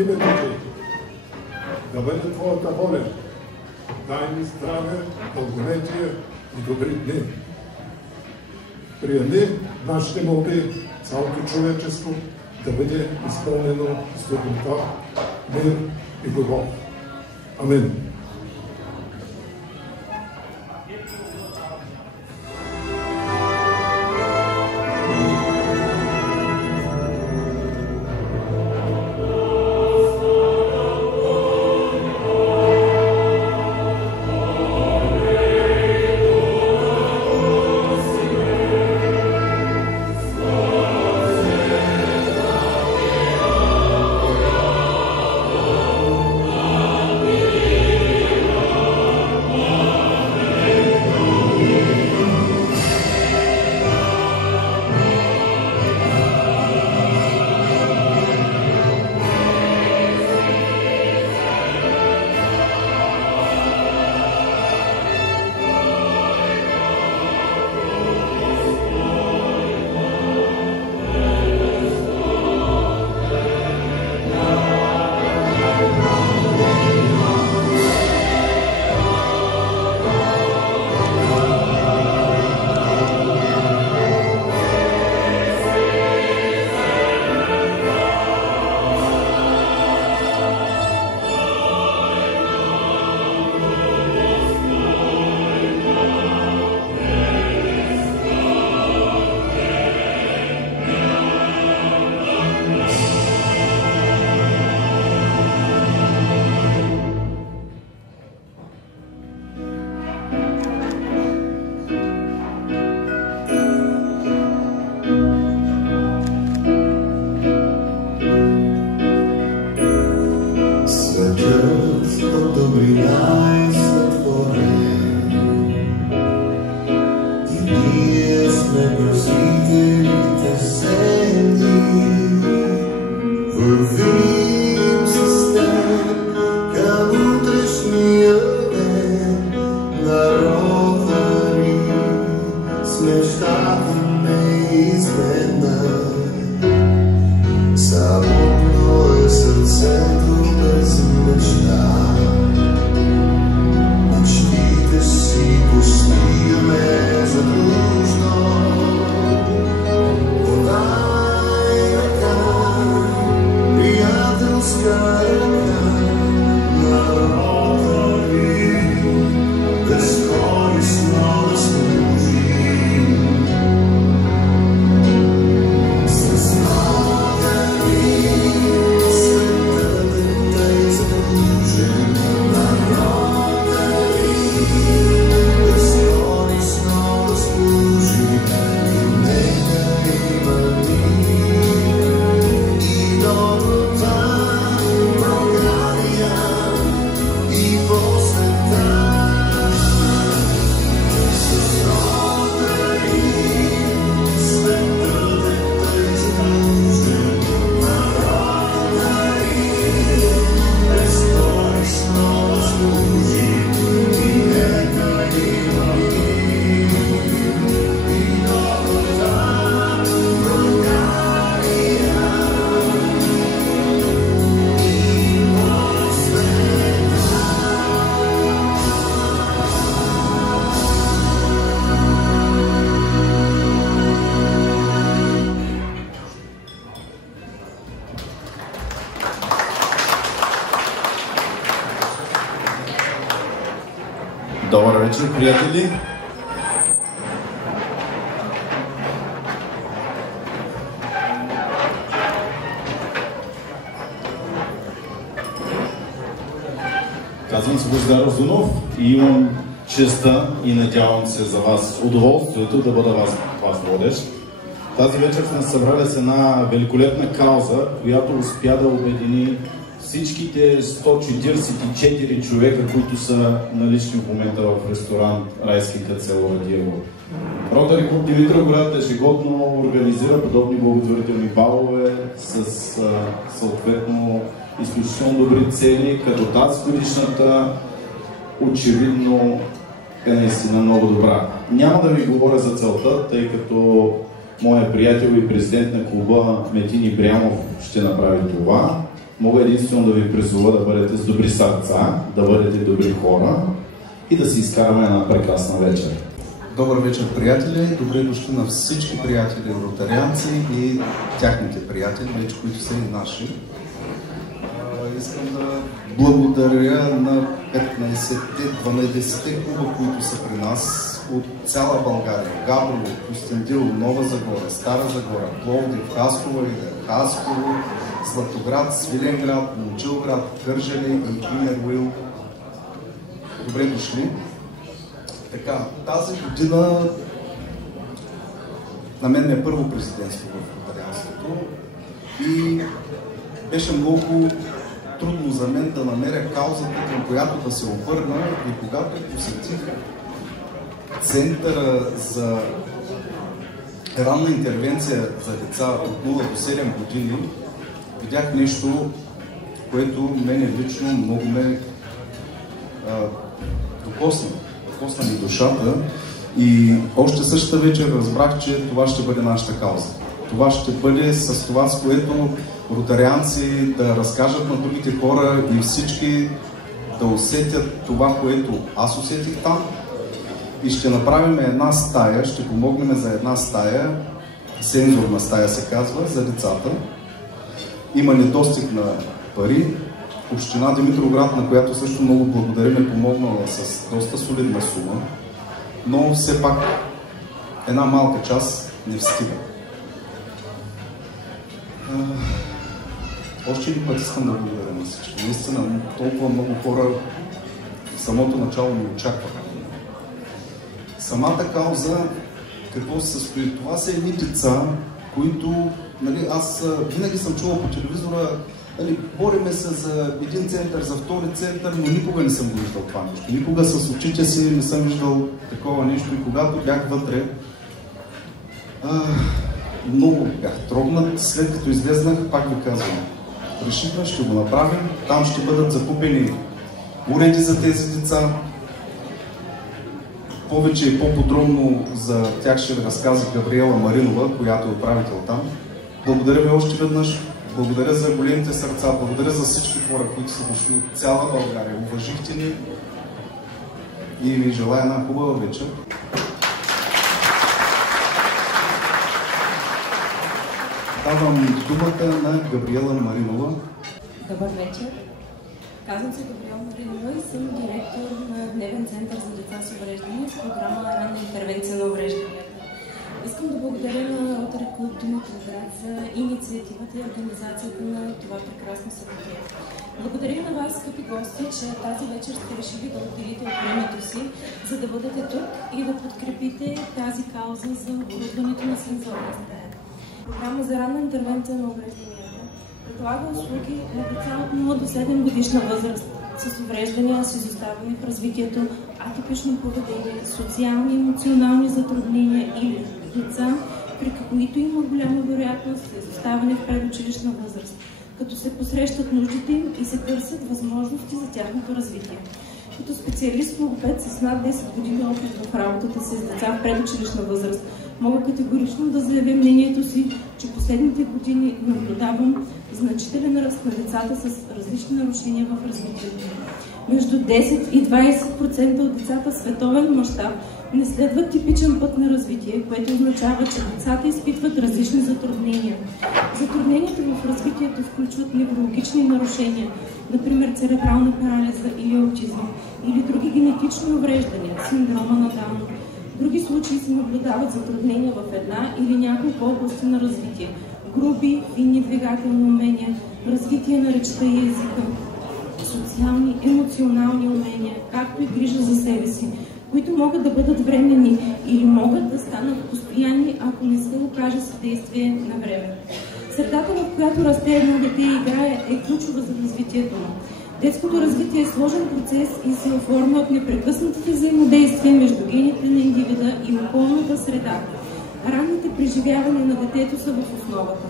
името Ти. Да бъде Твоята воля. Дай ни здраве, дълголетие и добри дни. Приеми нашите молби, цялото човечество да бъде изпълнено с доброта, мир и любов. Амин. Добър вечер, приятели! Казвам се Божидар Озунов и имам честа и надявам се за вас удоволствието да бъда вас водещ. Тази вечер сме събрали с една великолепна кауза, която успя да обедини всичките 144 човека, които са налични в момента в ресторант Райските село Радиево. Ротари клуб Димитровград ежегодно организира подобни благотворителни балове с съответно изключително добри цели, като тази годишната очевидно е наистина много добра. Няма да ви говоря за целта, тъй като моят приятел и президент на клуба Метин Ибрямов ще направи това. мога единствено да ви призова да бъдете с добри сърца, да бъдете добри хора и да си изкараме една прекрасна вечер. Добър вечер, приятели! Добре дошли на всички приятели ротарианци и тяхните приятели, вече които са и наши. Искам да благодаря на 15-12 клуба, които са при нас от цяла България. Габрово, Кюстендил, Нова Загора, Стара Загора, Пловдив, Хасково, Златоград, Свиленград, Момчилград, Кърджали и Инервил. Добре дошли! Така, тази година на мен е първо президентство в ротарианството и беше много трудно за мен да намеря каузата, към която да се обърна, и когато посетих Центъра за ранна интервенция за деца от 0 до 7 години, видях нещо, което мене лично много ме докосна ми душата, и още същата вечер разбрах, че това ще бъде нашата кауза. Това ще бъде с това, с което ротарианци да разкажат на другите хора и всички да усетят това, което аз усетих там, и ще направим една стая, ще помогнем за една стая, сензорна стая се казва, за децата. Има недостиг на пари. Община Димитровград, на която също много благодарим, е помогнала с доста солидна сума, но все пак една малка част не стига. Още един път искам да благодаря на всички. Наистина, толкова много хора в самото начало ни очакваха. Самата кауза, какво се състои? Това са едни деца, които, нали, аз винаги съм чувал по телевизора, нали, бориме се за един център, за втори център, но никога не съм го виждал това нещо. Никога с очите си не съм виждал такова нещо, и когато бях вътре, много бях трогнат. След като излезнах, пак ви казвам, решихме, ще го направим. Там ще бъдат закупени уреди за тези деца. Повече и по-подробно за тях ще ви разказа Габриела Маринова, която е управител там. Благодаря ви още веднъж. Благодаря за големите сърца. Благодаря за всички хора, които са дошли от цяла България. Уважихте ни и ви желая една хубава вечер. Давам думата на Габриела Маринова. Добър вечер. Казвам се Габриела Маринова и съм директор на Дневен център за деца с увреждания с програма Ранна интервенция на уврежданията. Искам да благодаря на Ротари клуб Димитровград за инициативата и организацията на това прекрасно събитие. Благодаря на вас, скъпи гости, че тази вечер сте решили да отделите от времето си, за да бъдете тук и да подкрепите тази кауза за оборудването на сензорна стая. Програма за ранна интервенция на уврежданията предлага услуги на деца от 0 до 7 годишна възраст с увреждания, с изоставане в развитието, атипично поведение, социални и емоционални затруднения или деца, при които има голяма вероятност за изоставане в предучилищна възраст, като се посрещат нуждите им и се търсят възможности за тяхното развитие. Като специалист логопед с над 10 години опит в работата си с деца в предучилищна възраст, мога категорично да заявя мнението си, че последните години наблюдавам значителен ръст на децата с различни нарушения в развитието. Между 10 и 20% от децата в световен мащаб не следват типичен път на развитие, което означава, че децата изпитват различни затруднения. Затрудненията в развитието включват неврологични нарушения, например церебрална парализа или аутизъм, или други генетични увреждания, синдрома на Даун. В други случаи се наблюдават затруднения в една или няколко области на развитие – груби, финни двигателни умения, развитие на речта и езика, социални, емоционални умения, както и грижа за себе си, които могат да бъдат временни или могат да станат постоянни, ако не се окаже съдействие на време. Средата, в която расте едно дете и играе, е ключова за развитието му. Детското развитие е сложен процес и се оформя от непрекъснатите взаимодействия между гените на индивида и околната среда. Ранните преживявания на детето са в основата.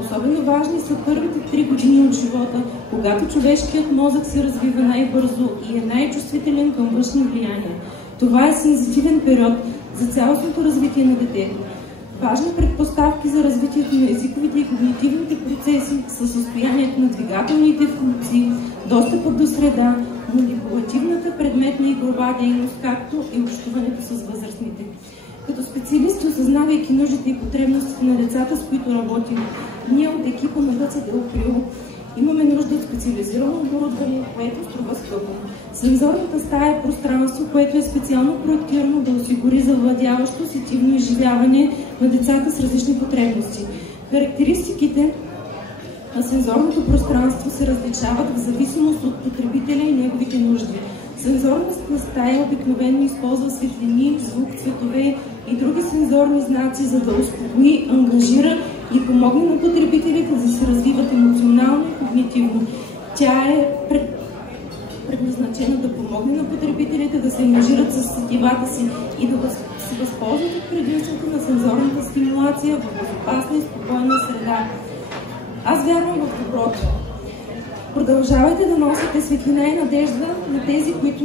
Особено важни са първите 3 години от живота, когато човешкият мозък се развива най-бързо и е най-чувствителен към външни влияния. Това е сензитивен период за цялостното развитие на детето. Важни предпоставки за развитието на езиковите и когнитивните процеси са състоянието на двигателните функции, достъпът до среда, манипулативната предметна и игрова дейност, както и общуването с възрастните. Като специалисти, осъзнавайки нуждите и потребностите на децата, с които работим, ние от екипа на ВЦД Април имаме нужда от специализирано оборудване, което струва скъпо. Сензорната стая е пространство, което е специално проектирано да осигури завладяващо сетивно изживяване на децата с различни потребности. Характеристиките на сензорното пространство се различават в зависимост от потребителя и неговите нужди. Сензорната стая обикновено използва светлини, звук, цветове и други сензорни знаци, за да успокои, ангажира и помогне на потребителите да се развиват емоционално и когнитивно. Тя е предназначена да помогне на потребителите да се ангажират с сетивата си и да се възползват от предимството на сензорната стимулация в безопасна и спокойна среда. Аз вярвам в доброто. Продължавайте да носите светлина и надежда на тези, които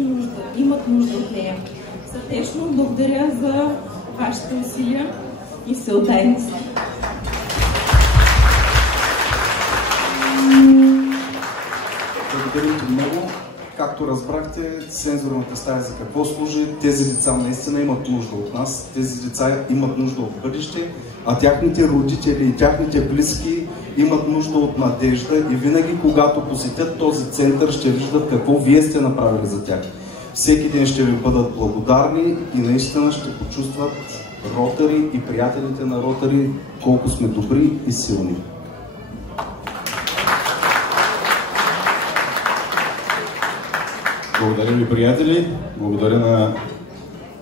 имат нужда от нея. Сърдечно благодаря за вашите усилия и всеотдайност. Благодарим ти много. Както разбрахте, сензорната стая за какво служи? Тези деца наистина имат нужда от нас, тези деца имат нужда от бъдеще, а тяхните родители и тяхните близки имат нужда от надежда и винаги, когато посетят този център, ще виждат какво вие сте направили за тях. Всеки ден ще ви бъдат благодарни и наистина ще почувстват Ротари и приятелите на Ротари колко сме добри и силни. Благодаря ви, приятели. Благодаря на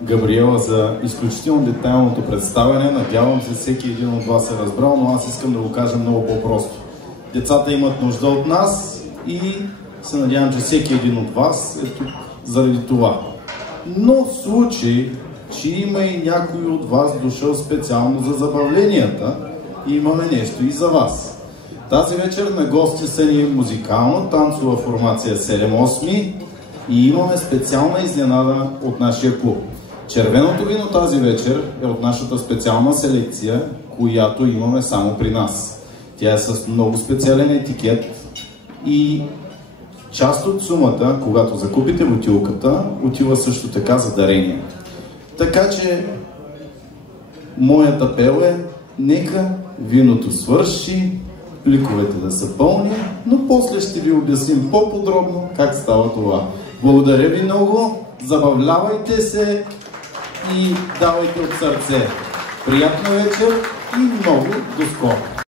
Габриела за изключително детайлното представяне. Надявам се всеки един от вас е разбрал, но аз искам да го кажа много по-просто. Децата имат нужда от нас и се надявам, че всеки един от вас е тук заради това. Но в случай, че има и някой от вас дошъл специално за забавленията, имаме нещо и за вас. Тази вечер на гости са ни музикално-танцова формация 7-8 и имаме специална изненада от нашия клуб. Червеното вино тази вечер е от нашата специална селекция, която имаме само при нас. Тя е с много специален етикет и част от сумата, когато закупите бутилката, отива също така за дарение. Така че, моят апел е, нека виното свърши, пликовете да са пълни, но после ще ви обясним по-подробно как става това. Благодаря ви много, забавлявайте се и давайте от сърце. Приятна вечер и много до скоро!